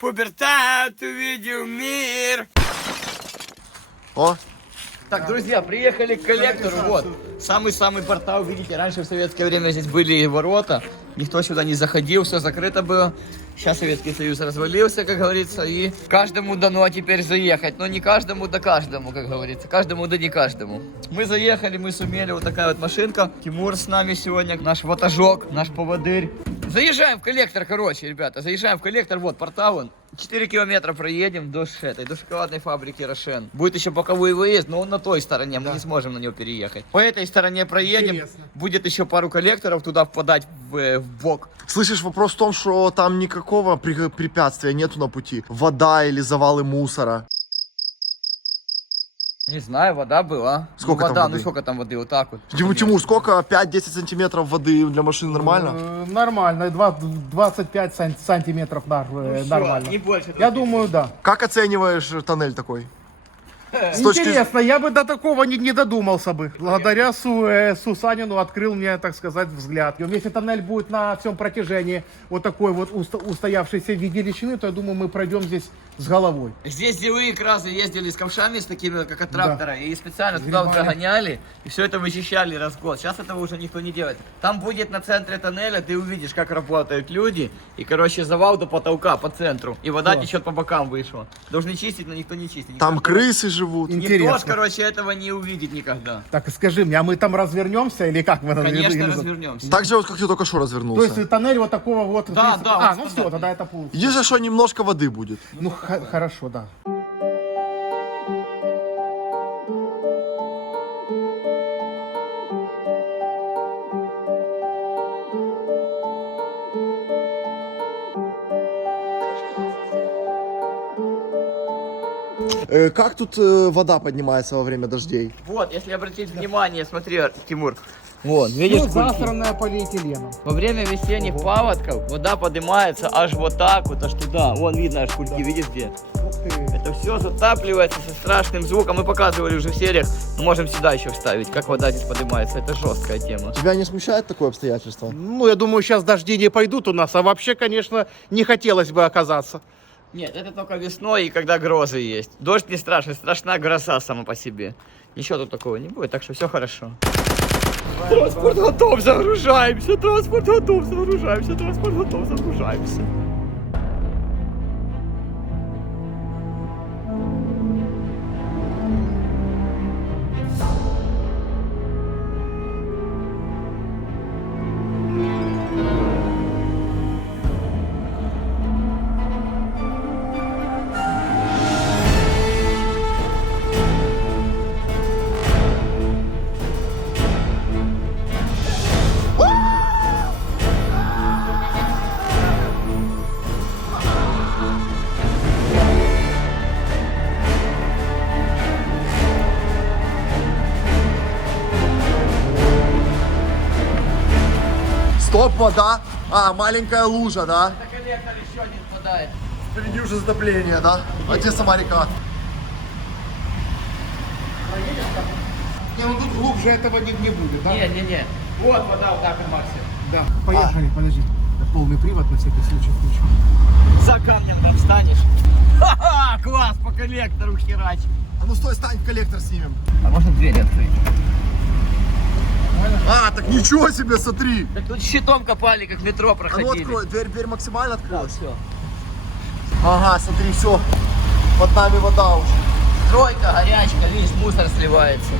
Пубертат увидел мир. О! Так, друзья, приехали к коллектору, вот, самый-самый портал, видите, раньше в советское время здесь были ворота, никто сюда не заходил, все закрыто было, сейчас Советский Союз развалился, как говорится, и каждому дано теперь заехать, но не каждому да каждому, как говорится, каждому да не каждому. Мы заехали, мы сумели, вот такая вот машинка, Тимур с нами сегодня, наш ватажок, наш поводырь. Заезжаем в коллектор, короче, ребята, заезжаем в коллектор, вот портал он. 4 километра проедем до шоколадной фабрики Рошен. Будет еще боковой выезд, но он на той стороне, мы не сможем на него переехать. По этой стороне проедем, интересно. Будет еще пару коллекторов туда впадать в бок. Слышишь, вопрос в том, что там никакого препятствия нету на пути. Вода или завалы мусора. Не знаю, вода была. Сколько вода, там воды? Ну сколько там воды, вот так вот. Тимур, сколько? 5-10 сантиметров воды для машины нормально? Нормально, 25 сантиметров нормально. Не больше. Я думаю, да. Как оцениваешь тоннель такой? Интересно, я бы до такого не додумался бы. Благодаря Сусанину открыл мне, так сказать, взгляд. И если тоннель будет на всем протяжении вот такой вот устоявшейся в виде личины, то я думаю, мы пройдем здесь с головой. Здесь деловые красы ездили с ковшами, с такими, как от трактора, да. И специально туда вот загоняли, и все это вычищали раз в год. Сейчас этого уже никто не делает. Там будет на центре тоннеля, ты увидишь, как работают люди, и, короче, завал до потолка по центру, и вода течет по бокам вышла. Должны чистить, но никто не чистит. Там крысы живут. Никто ж, короче, этого не увидит никогда. Так, скажи мне, а мы там развернемся или как? Мы Конечно, развернемся. Так же вот, как ты только что развернулся. То есть тоннель вот такого вот... Да, да. Ну все, тогда это получится. Единственное, что немножко воды будет. Ну, хорошо, да. Как тут вода поднимается во время дождей? Вот, если обратить внимание, смотри, Тимур. Вот, видишь, засранная полиэтиленом. Во время весенних паводков вода поднимается аж вот так вот, аж туда. Вон видно аж кульки, видишь где? Это все затапливается со страшным звуком. Мы показывали уже в сериях, но можем сюда еще вставить, как вода здесь поднимается. Это жесткая тема. Тебя не смущает такое обстоятельство? Ну, я думаю, сейчас дожди не пойдут у нас, а вообще, конечно, не хотелось бы оказаться. Нет, это только весной и когда грозы есть. Дождь не страшный, страшна гроза сама по себе. Ничего тут такого не будет, так что все хорошо. Транспорт готов, загружаемся, транспорт готов, загружаемся, транспорт готов, загружаемся. Стоп, вода. А, маленькая лужа, да? Это коллектор еще один впадает. Впереди уже затопление, да? А где сама река? Не, ну тут глубже этого не будет, да? Не. Вот вода вот так вот, Максим. Да, поехали, подожди. Полный привод на всякий случай включу. За камнем там встанешь. Ха-ха, класс, по коллектору херач. А ну стой, стань, коллектор снимем. А можно дверь открыть? А, так ничего себе, смотри. Так тут щитом копали, как в метро А проходили. ну открой, дверь максимально Да, открылась. все. Ага, смотри, все. Под нами вода уже. Тройка, горячка, видишь, мусор сливается.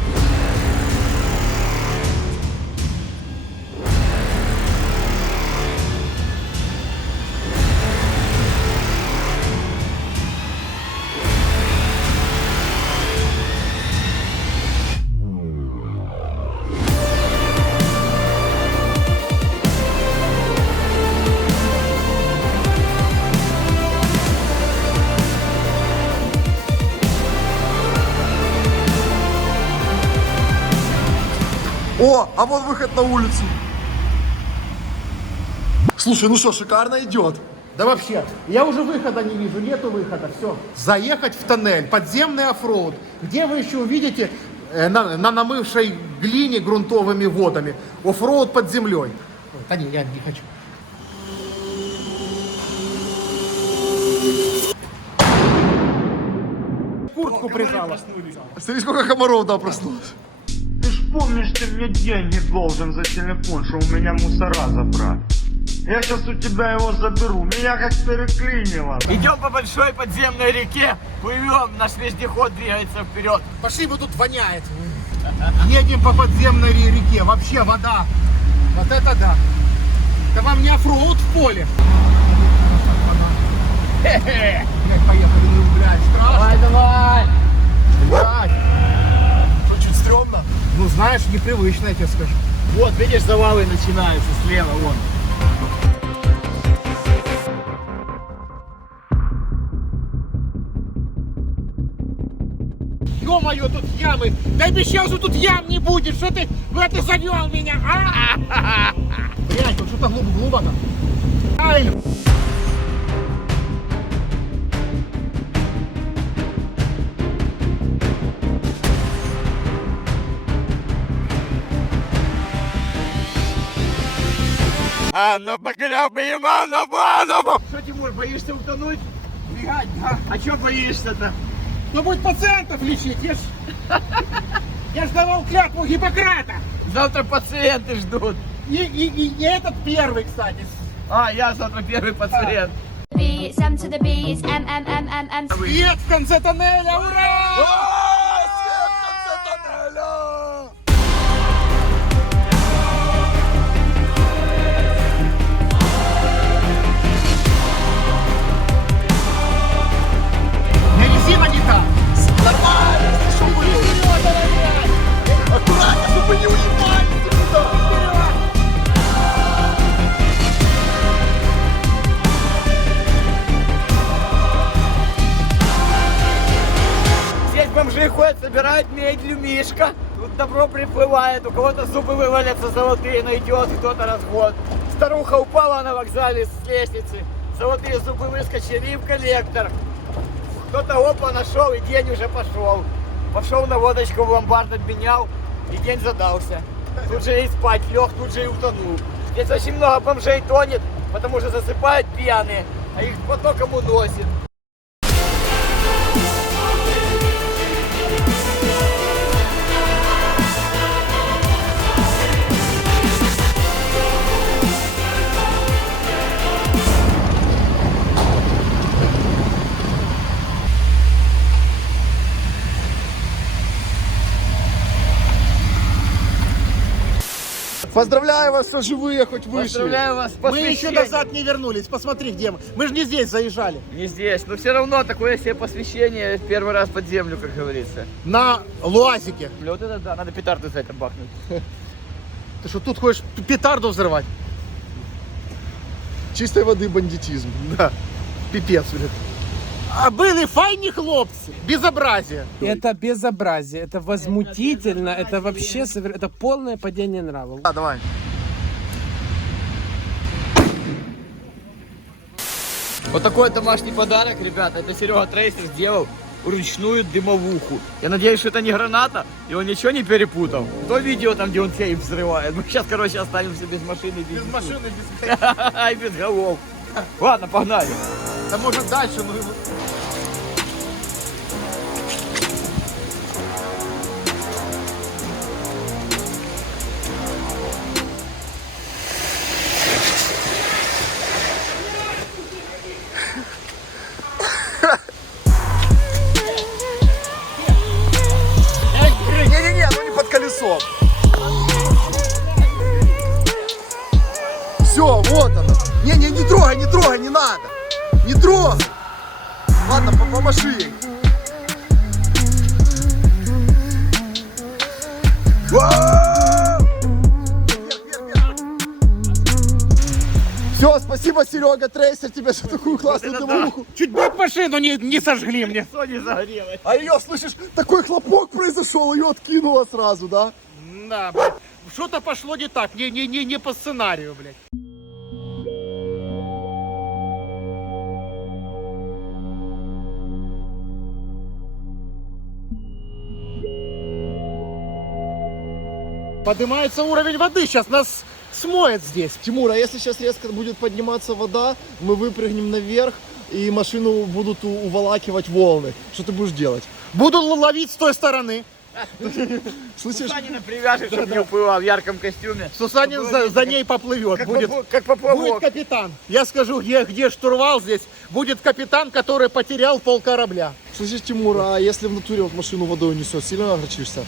О, а вот выход на улицу. Слушай, ну что, шикарно идет. Да вообще, я уже выхода не вижу, нету выхода, все. Заехать в тоннель, подземный оффроуд, где вы еще увидите на намывшей глине грунтовыми водами оффроуд под землей. Да не, я не хочу. соску прижала. Смотри, сколько комаров, да, проснулось. Ты ж помнишь, ты мне деньги должен за телефон, что у меня мусора забрали. Я сейчас у тебя его заберу, меня как переклинило. Идем по большой подземной реке, плывем, наш вездеход двигается вперед. Пошли, вот тут воняет. Едем по подземной реке, вообще вода. Вот это да. Это вам не оффроуд в поле. Хе-хе. Блядь, поехали, ну, блядь, страшно. Давай, давай. Блядь. Что, чуть стрёмно? Ну, знаешь, непривычно, я тебе скажу. Вот, видишь, завалы начинаются слева, вон. Ё-моё, тут ямы. Да обещал, что тут ям не будет. Что ты в это завел меня? Блядь, тут что-то глубоко. Ай! Ну поклял бы ему, Что, Тимур, боишься утонуть? Бегать, да. А чё боишься-то? Ну будет пациентов лечить, я ж давал клятву Гиппократа. Завтра пациенты ждут. И этот первый, кстати. А, я завтра первый пациент. B, it's M to the B, it's M, M, M, M, M. Свет в конце тоннеля, ура! Не резина не та. Нормально, ты что, блин? Аккуратно, чтобы не уебали никуда. Здесь бомжи ходят, собирают медлю, мишка. Тут добро приплывает, у кого-то зубы вывалятся золотые, найдет кто-то развод. Старуха упала на вокзале с лестницы, золотые зубы выскочили и в коллектор. Кто-то опа нашел, и день уже пошел. Пошел на водочку в ломбард, обменял, и день задался. Тут же и спать лег, тут же и утонул. Здесь очень много бомжей тонет, потому что засыпают пьяные, а их потоком уносит. Поздравляю вас, что живые, хоть вышли. Поздравляю вас с Мы еще посвящением. назад не вернулись. Посмотри, где мы. Мы же не здесь заезжали. Не здесь, но все равно такое себе посвящение первый раз под землю, как говорится. На Луазике. Бля, вот это да, надо петарду за это бахнуть. Ты что, тут хочешь петарду взрывать? Чистой воды бандитизм. Да. Пипец, блядь. А были файні хлопцы. Безобразие. Это безобразие, это возмутительно, это вообще это полное падение нрава. А, давай. Вот такой домашний подарок, ребята. Это Серега Трейсер сделал ручную дымовуху. Я надеюсь, что это не граната, и он ничего не перепутал. То видео там, где он сейф взрывает. Мы сейчас, короче, останемся без машины. Без машины, без... И без голов. Ладно, погнали. Да может дальше, ну... Не-не-не, ну не под колесом. Все, вот оно. Не-не, не трогай, не трогай, не надо. Не трогай. Ладно, помаши ей. Все, спасибо, Серега Трейсер, тебе за такую классную дымовуху. Чуть бы машину не сожгли мне. Лицо не загорелось. А ее, слышишь, такой хлопок произошел, ее откинуло сразу, да? Да, блядь. Что-то пошло не так, не по сценарию, блядь. Поднимается уровень воды, сейчас нас смоет здесь. Тимур, а если сейчас резко будет подниматься вода, мы выпрыгнем наверх и машину будут уволакивать волны. Что ты будешь делать? Буду ловить с той стороны. Слышишь? Сусанина привяжет, чтобы не уплывал в ярком костюме. Сусанин за ней поплывет. Как поплавок. Будет капитан. Я скажу, где штурвал здесь. Будет капитан, который потерял пол корабля. Слышишь, Тимур, а если в натуре вот машину водой несет, сильно огорчишься?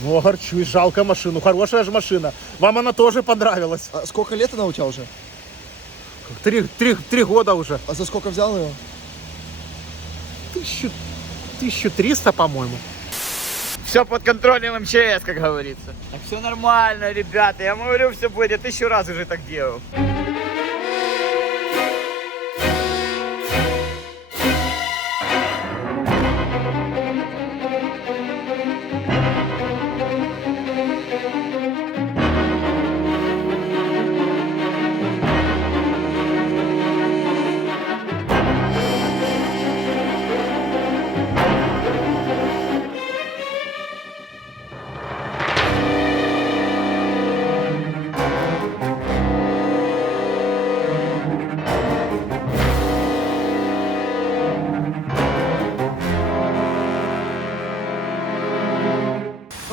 Ну, огорчусь, жалко машину. Хорошая же машина. Вам она тоже понравилась. А сколько лет она у тебя уже? 3 года уже. А за сколько взял ее? 1300, по-моему. Все под контролем МЧС, как говорится. Так все нормально, ребята. Я говорю, все будет. Я 1000 раз уже так делал.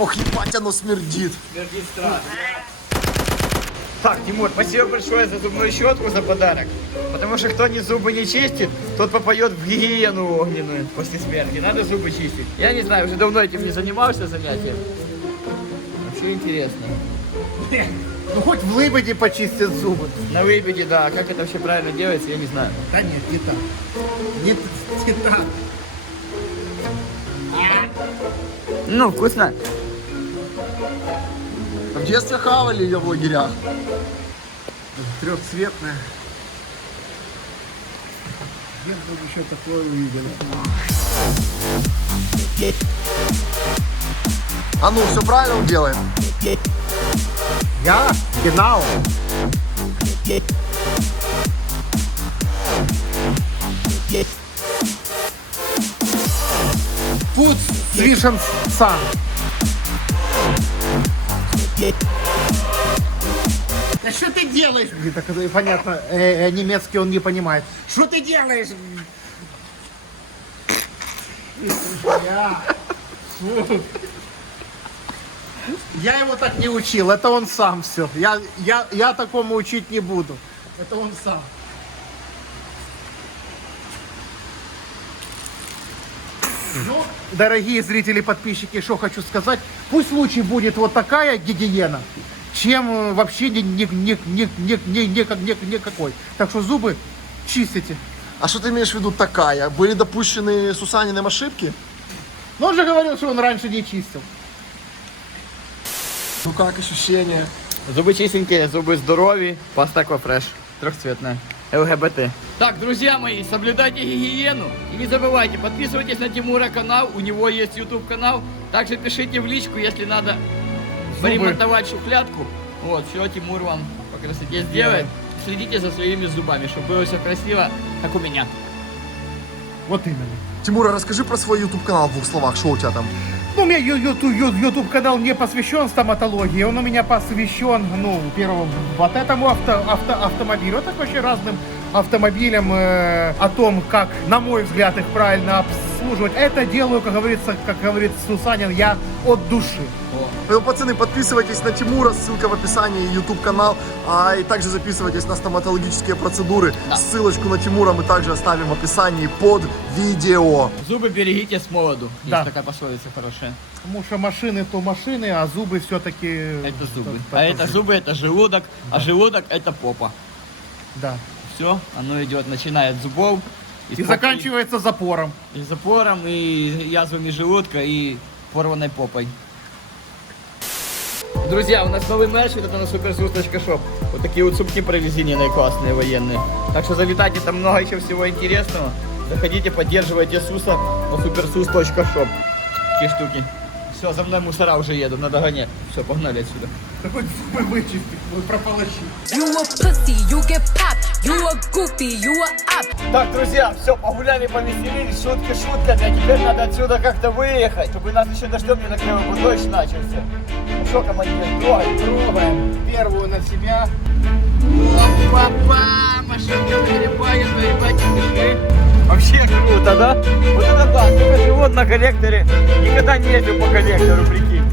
Ох, ебать, оно смердит. Смердит страшно. Так, Тимур, спасибо большое за зубную щетку, за подарок. Потому что кто зубы не чистит, тот попадет в гигиену огненную после смерти. Надо зубы чистить. Я не знаю, уже давно этим не занимался занятием. Вообще интересно. Ну, хоть в Лыбеде почистят зубы. На Лыбеде, да. Как это вообще правильно делается, я не знаю. Да нет, не так. Не так. Ну, вкусно. В детстве хавали ее в лагерях. Трехцветная. Я бы еще такое увидел. А ну, все правильно он делает? Я? Genau. Пуц zwischen Zahn. Да что ты делаешь? Так понятно, немецкий он не понимает. Что ты делаешь? Я его так не учил, это он сам все. Я такому учить не буду. Это он сам. Ну, дорогие зрители, подписчики, что хочу сказать. Пусть лучше будет вот такая гигиена, чем вообще никакой. Так что зубы чистите. А что ты имеешь в виду такая? Были допущены Сусаниным ошибки? Ну, он же говорил, что он раньше не чистил. Ну как ощущения? Зубы чистенькие, зубы здоровые, паста Аквафреш, трехцветная, ЛГБТ. Так, друзья мои, соблюдайте гигиену и не забывайте, подписывайтесь на Тимура канал, у него есть YouTube канал, также пишите в личку, если надо поремонтовать шухлядку. Вот, все Тимур вам по красоте сделает. Следите за своими зубами, чтобы было все красиво, как у меня. Вот именно. Тимура, расскажи про свой YouTube канал в 2 словах, что у тебя там? Ну, у меня YouTube канал не посвящен стоматологии, он у меня посвящен, ну, первому вот этому автомобилю, вот так вообще разным автомобилям, о том, как, на мой взгляд, их правильно обслуживать. Это делаю, как говорит Сусанин, я от души. Ну, пацаны, подписывайтесь на Тимура, ссылка в описании, YouTube канал, и также записывайтесь на стоматологические процедуры. Да. Ссылочку на Тимура мы также оставим в описании под видео. Зубы берегите с молоду, да. Есть такая пословица хорошая. Потому что машины то машины, а зубы все-таки... Это зубы. А это зубы, это желудок, да. А желудок это попа. Да. Все, оно идет, начиная от зубов. И заканчивается запором. И запором, и язвами желудка, и порванной попой. Друзья, у нас новый мерч, это на суперсус.шоп. Вот такие вот сумки прорезиненные, классные, военные. Так что залетайте, там много еще всего интересного. Заходите, поддерживайте Суса на суперсус.шоп. Такие штуки. Все, за мной мусора уже едут, надо гонять. Все, погнали отсюда. Хоть зубы вычистить, вы прополощи. Так, друзья, все, погуляли, повеселились, шутки шутками, а теперь надо отсюда как-то выехать, чтобы нас еще дождем не накрыло, бы дождь начался. Ну что, командир, Пробуем. Первую на себя. Опа-па, машинка загребает, ебать, вообще круто, да? Вот это да, вот на коллекторе. Никогда не ездил по коллектору, прикинь.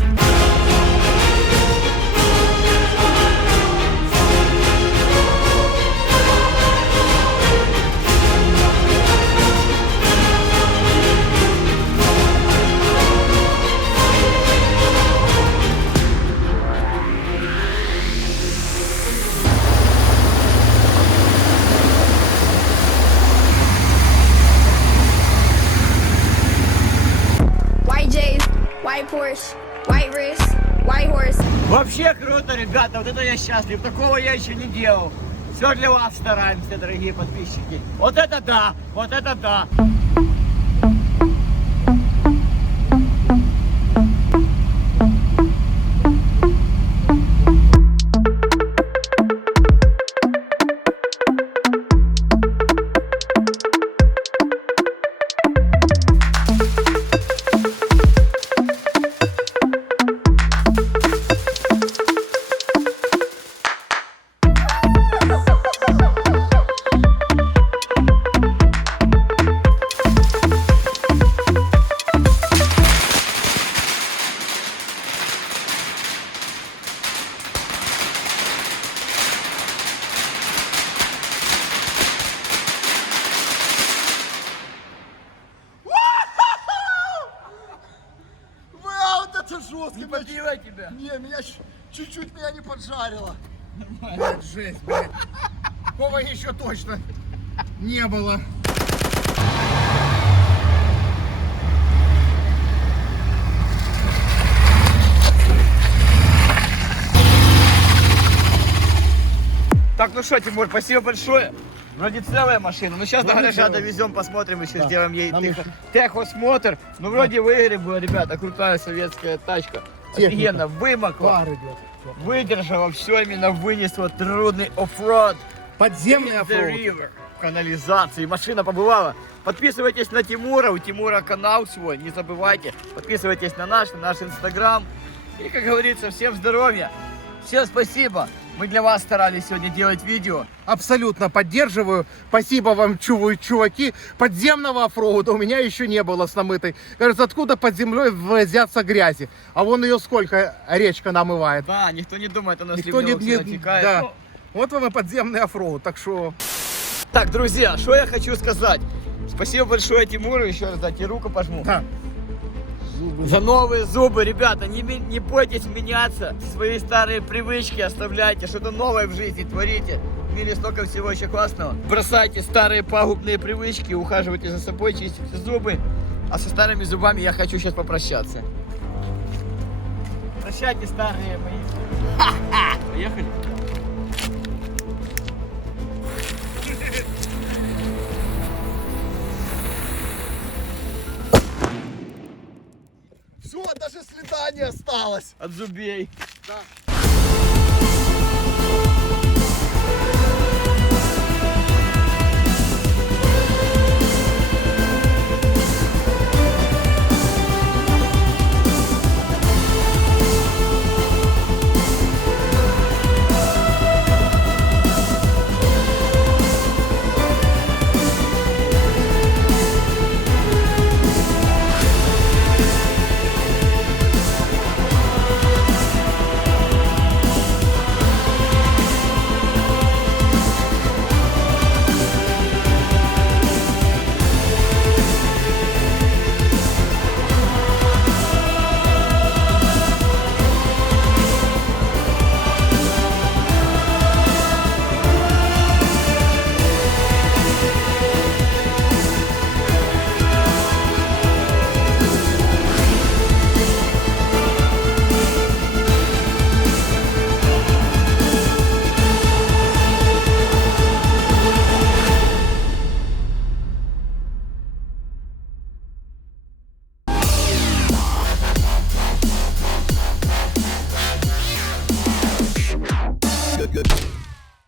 White J's, white Porsche, white wrist, white horse. Вообще круто, ребята, вот это я счастлив. Такого я еще не делал. Все для вас стараемся, дорогие подписчики. Вот это да, вот это да. Вау, вот это жестко. Не подбивай тебя. Не, меня чуть-чуть меня не поджарило. Блядь, жесть, блядь. Такого еще точно не было. Так, ну что, Тимур, спасибо большое. Вроде целая машина. Ну сейчас до гаража довезем, посмотрим, еще сделаем ей техосмотр. Ну вроде выиграли бы, ребята, крутая советская тачка. Офигенно, вымокла, Пар идет. выдержала, все именно вынесла, трудный оффроад. Подземный оффроуд. В канализации. Машина побывала. Подписывайтесь на Тимура, у Тимура канал свой, не забывайте. Подписывайтесь на наш инстаграм. И, как говорится, всем здоровья. Всем спасибо. Мы для вас старались сегодня делать видео. Абсолютно поддерживаю. Спасибо вам, чуваки. Подземного оффроуда у меня еще не было с намытой. Кажется, откуда под землей взяться грязи? А вон ее сколько речка намывает. Да, никто не думает, она Никто сливневых не натекает. да. Ну, Вот вам и подземный оффроуд. Так что... Так, друзья, что я хочу сказать. Спасибо большое Тимуру, еще раз дайте руку пожму. Да. За новые зубы, ребята, не бойтесь меняться, свои старые привычки оставляйте, что-то новое в жизни творите. В мире столько всего еще классного. Бросайте старые пагубные привычки, ухаживайте за собой, чистите зубы. А со старыми зубами я хочу сейчас попрощаться. Прощайте, старые мои. Поехали. Все, даже следа не осталось. От зубей. Да.